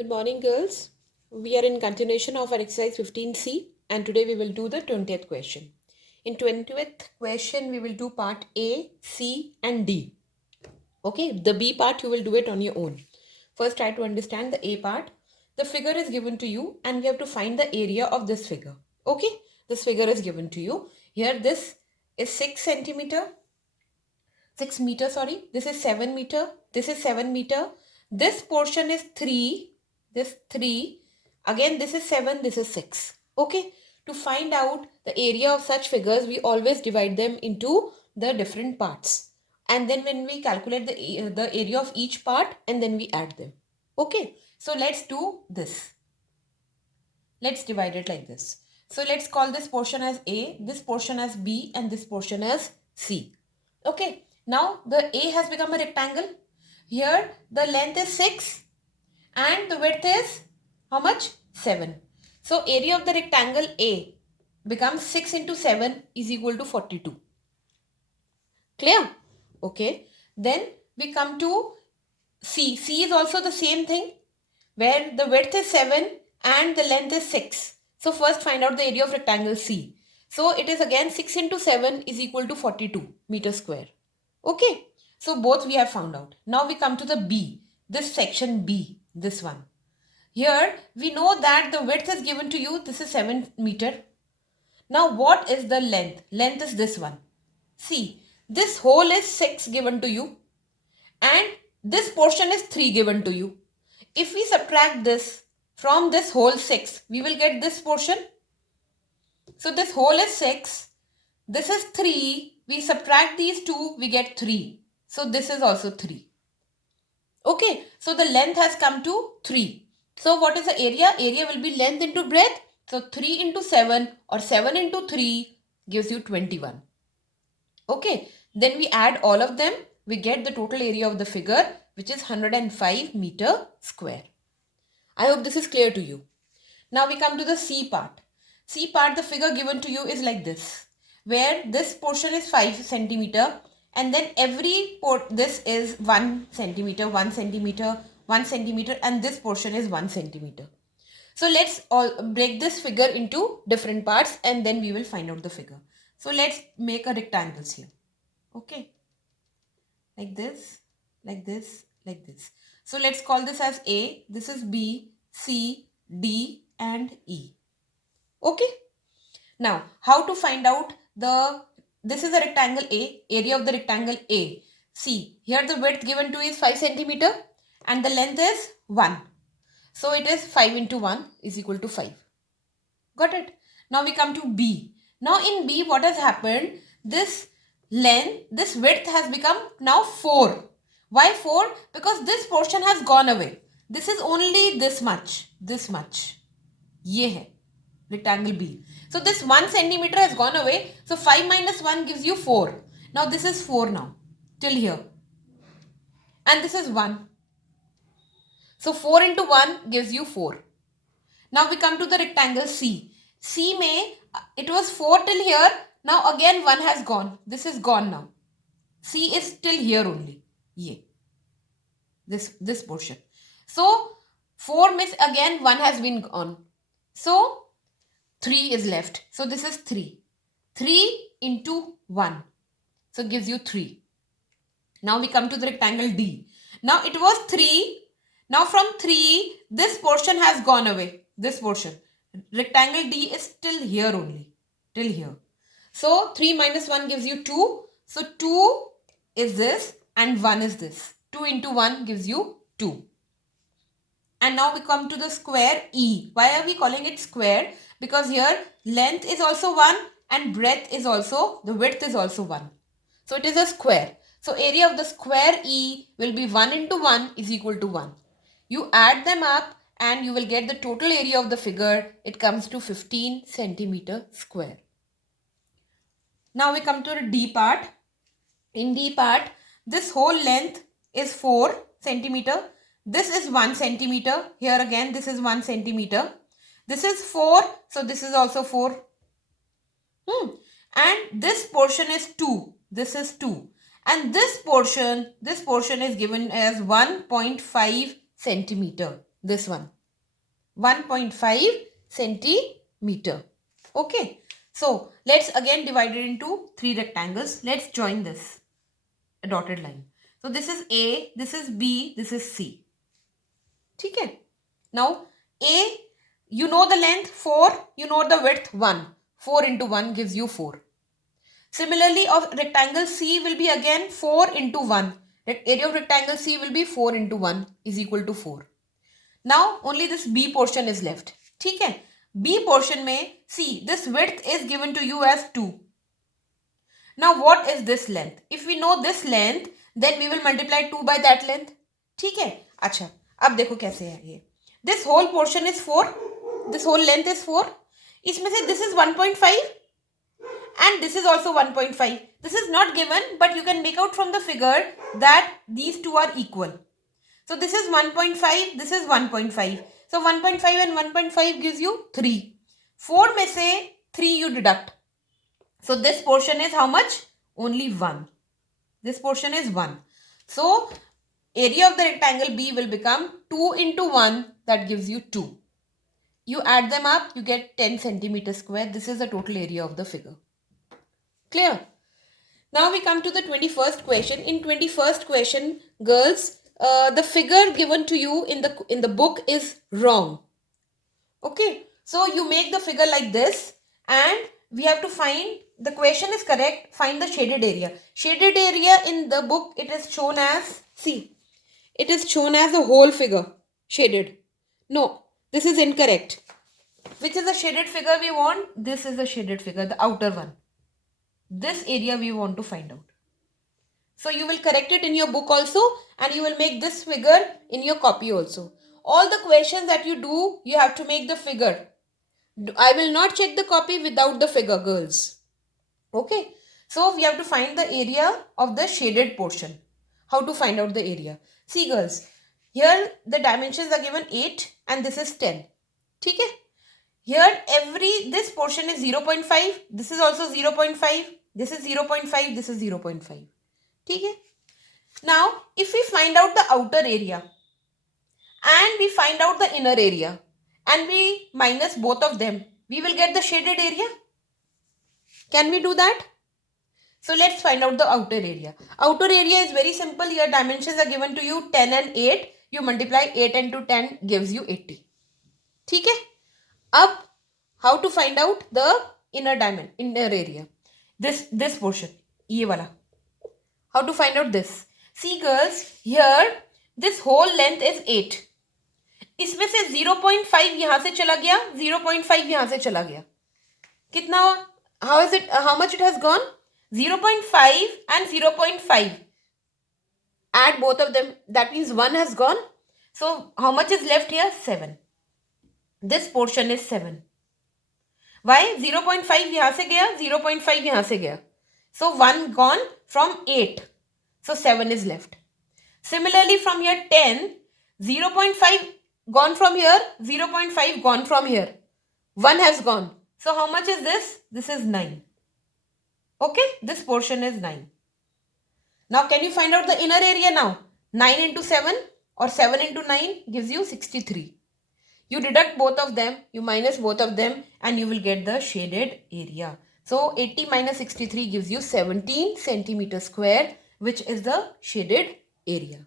Good morning, girls. We are in continuation of our exercise 15C and today we will do the 20th question. In 20th question, we will do part A, C and D. Okay, the B part you will do it on your own. First try to understand the A part. The figure is given to you and we have to find the area of this figure. Okay, this figure is given to you. Here this is 6 centimeter, 6 meter, sorry. This is 7 meter. This is 7 meter. This portion is 3. This 3. Again, this is 7. This is 6. Okay. To find out the area of such figures, we always divide them into the different parts. And then when we calculate the area of each part and then we add them. Okay. So let's do this. Let's divide it like this. So let's call this portion as A, this portion as B and this portion as C. Okay. Now the A has become a rectangle. Here the length is 6 and the width is how much? 7. So area of the rectangle A becomes 6 into 7 is equal to 42. Clear? Okay. Then we come to C. C is also the same thing where the width is 7 and the length is 6. So first find out the area of rectangle C. So it is again 6 into 7 is equal to 42 meter square. Okay, so both we have found out. Now we come to the B, this section B, this one. Here we know that the width is given to you, this is 7 meter. Now what is the length? Length is this one. See, this whole is 6 given to you and this portion is 3 given to you. If we subtract this from this whole 6, we will get this portion. So this whole is 6, this is 3. We subtract these two, we get 3. So this is also 3. Okay, so the length has come to 3. So what is the area? Area will be length into breadth. So 3 into 7 or 7 into 3 gives you 21. Okay, then we add all of them. We get the total area of the figure, which is 105 meter square. I hope this is clear to you. Now we come to the C part. C part, the figure given to you is like this, where this portion is 5 centimeter and then this is 1 centimeter, 1 centimeter, 1 centimeter and this portion is 1 centimeter. So let's all break this figure into different parts and then we will find out the figure. So let's make a rectangles here. Okay. Like this, like this, like this. So let's call this as A, this is B, C, D and E. Okay. Now, how to find out this is a rectangle A, area of the rectangle A. See, here the width given to is 5 centimeter and the length is 1. So it is 5 into 1 is equal to 5. Got it? Now we come to B. Now in B, what has happened? This width has become now 4. Why 4? Because this portion has gone away. This is only this much. Ye hai rectangle B. So this 1 centimeter has gone away. So 5 minus 1 gives you 4. Now this is 4 now till here. And this is 1. So 4 into 1 gives you 4. Now we come to the rectangle C. C may, it was 4 till here. Now again 1 has gone. This is gone now. C is still here only. Ye. This portion. So 4 means again 1 has been gone. So 3 is left. So this is 3. 3 into 1. So gives you 3. Now we come to the rectangle D. Now it was 3. Now from 3, this portion has gone away. This portion. Rectangle D is still here only. Till here. So 3 minus 1 gives you 2. So 2 is this and 1 is this. 2 into 1 gives you 2. And now we come to the square E. Why are we calling it square? Because here length is also 1 and width is also 1. So it is a square. So area of the square E will be 1 into 1 is equal to 1. You add them up and you will get the total area of the figure. It comes to 15 centimeter square. Now we come to the D part. In D part, this whole length is 4 centimeter. This is 1 centimeter. Here again, this is 1 centimeter. This is 4. So this is also 4. And this portion is 2. This is 2. And this portion is given as 1.5 centimeter. This one. 1.5 centimeter. Okay. So let's again divide it into 3 rectangles. Let's join this. A dotted line. So this is A, this is B, this is C. Okay. Now A, you know the length 4, you know the width 1. 4 into 1 gives you 4. Similarly, of rectangle C will be again 4 into 1. Area of rectangle C will be 4 into 1 is equal to 4. Now only this B portion is left. ठीक है? B portion में see this width is given to you as 2. Now what is this length? If we know this length, then we will multiply 2 by that length. ठीक है? अच्छा, अब देखो कैसे है ये. This whole portion is 4. This whole length is 4. इसमें से this is 1.5 and this is also 1.5. This is not given, but you can make out from the figure that these two are equal. So this is 1.5, this is 1.5. So 1.5 and 1.5 gives you 3. 4 में से 3 you deduct. So this portion is how much? Only 1. This portion is 1. So area of the rectangle B will become 2 into 1, that gives you 2. You add them up, you get 10 centimeter square. This is the total area of the figure. Clear? Now we come to the 21st question. In 21st question, girls, the figure given to you in the book is wrong. Okay, so you make the figure like this, and we have to find, the question is correct, find the shaded area. Shaded area in the book, it is shown as, see, it is shown as a whole figure, shaded. No, this is incorrect. Which is the shaded figure we want? This is the shaded figure, the outer one. This area we want to find out. So you will correct it in your book also, and you will make this figure in your copy also. All the questions that you do, you have to make the figure. I will not check the copy without the figure, girls. Okay. So we have to find the area of the shaded portion. How to find out the area? See girls, here the dimensions are given 8 and this is 10. Okay. Here this portion is 0.5. This is also 0.5. This is 0.5. This is 0.5. Okay. Now, if we find out the outer area and we find out the inner area and we minus both of them, we will get the shaded area. Can we do that? So let's find out the outer area. Outer area is very simple. Here dimensions are given to you 10 and 8. You multiply 8 into 10 gives you 80. Okay. Up, how to find out the inner area? This portion, ये वाला. How to find out this? See girls, here this whole length is 8. इसमें से 0.5 यहाँ से चला गया, 0.5 यहाँ से चला गया. कितना? How much it has gone? 0.5 and 0.5. Add both of them. That means 1 has gone. So how much is left here? 7. This portion is 7. Why? 0.5 यहाँ से गया, 0.5 यहाँ से गया. So 1 gone from 8. So 7 is left. Similarly from here 10, 0.5 gone from here, 0.5 gone from here. 1 has gone. So how much is this? This is 9. Okay, this portion is 9. Now can you find out the inner area now? 9 into 7 or 7 into 9 gives you 63. You deduct both of them, you minus both of them, and you will get the shaded area. So 80 minus 63 gives you 17 centimeter square, which is the shaded area.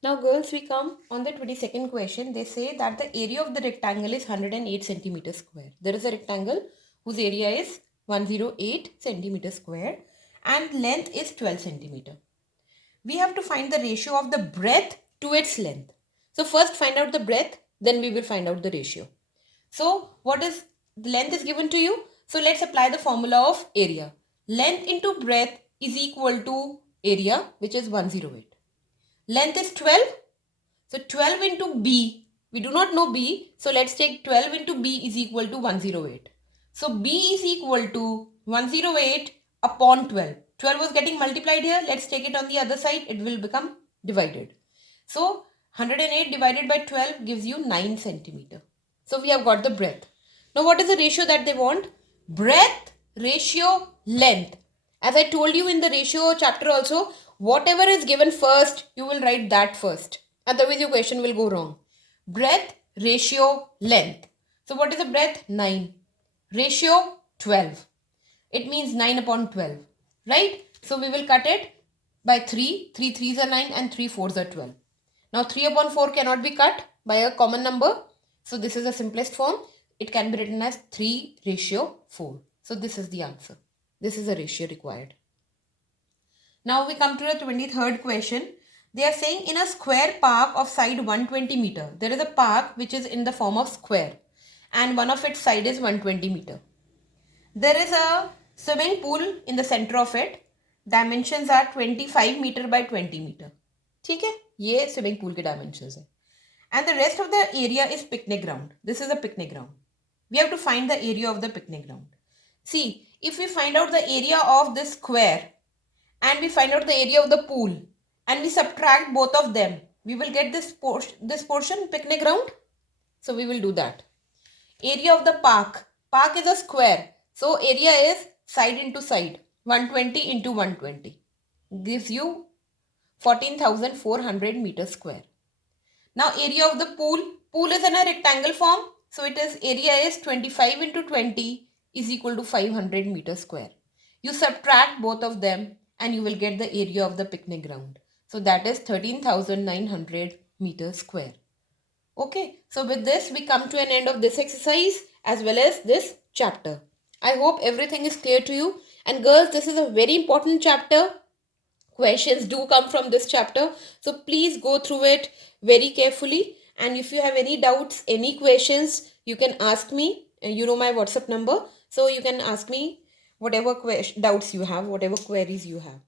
Now girls, we come on the 22nd question. They say that the area of the rectangle is 108 centimeter square. There is a rectangle whose area is 108 centimeter square and length is 12 centimeter. We have to find the ratio of the breadth to its length. So first find out the breadth, then we will find out the ratio. So what is the length is given to you? So let's apply the formula of area. Length into breadth is equal to area, which is 108. Length is 12. So 12 into B, we do not know B. So let's take 12 into B is equal to 108. So B is equal to 108 upon 12. 12 was getting multiplied here. Let's take it on the other side. It will become divided. So 108 divided by 12 gives you 9 centimeter. So we have got the breadth. Now what is the ratio that they want? Breadth, ratio, length. As I told you in the ratio chapter also, whatever is given first, you will write that first. Otherwise, your question will go wrong. Breadth, ratio, length. So what is the breadth? 9. Ratio, 12. It means 9 upon 12. Right? So we will cut it by 3. 3 3s are 9 and 3 4s are 12. Now 3 upon 4 cannot be cut by a common number. So this is the simplest form. It can be written as 3 ratio 4. So this is the answer. This is the ratio required. Now we come to the 23rd question. They are saying in a square park of side 120 meter, there is a park which is in the form of square and one of its side is 120 meter. There is a swimming pool in the center of it. Dimensions are 25 meter by 20 meter. ठीक है, ये swimming pool के dimensions है. And the rest of the area is picnic ground. This is a picnic ground. We have to find the area of the picnic ground. See, if we find out the area of this square and we find out the area of the pool and we subtract both of them, we will get this portion picnic ground. So we will do that. Area of the park. Park is a square. So area is side into side. 120 into 120 gives you 14,400 meters square. Now area of the pool. Pool is in a rectangle form. So it is area is 25 into 20 is equal to 500 meters square. You subtract both of them and you will get the area of the picnic ground. So that is 13,900 meters square. Okay, so with this we come to an end of this exercise as well as this chapter. I hope everything is clear to you. And girls, this is a very important chapter. Questions do come from this chapter. So please go through it very carefully. And if you have any doubts, any questions, you can ask me. You know my WhatsApp number. So you can ask me whatever doubts you have, whatever queries you have.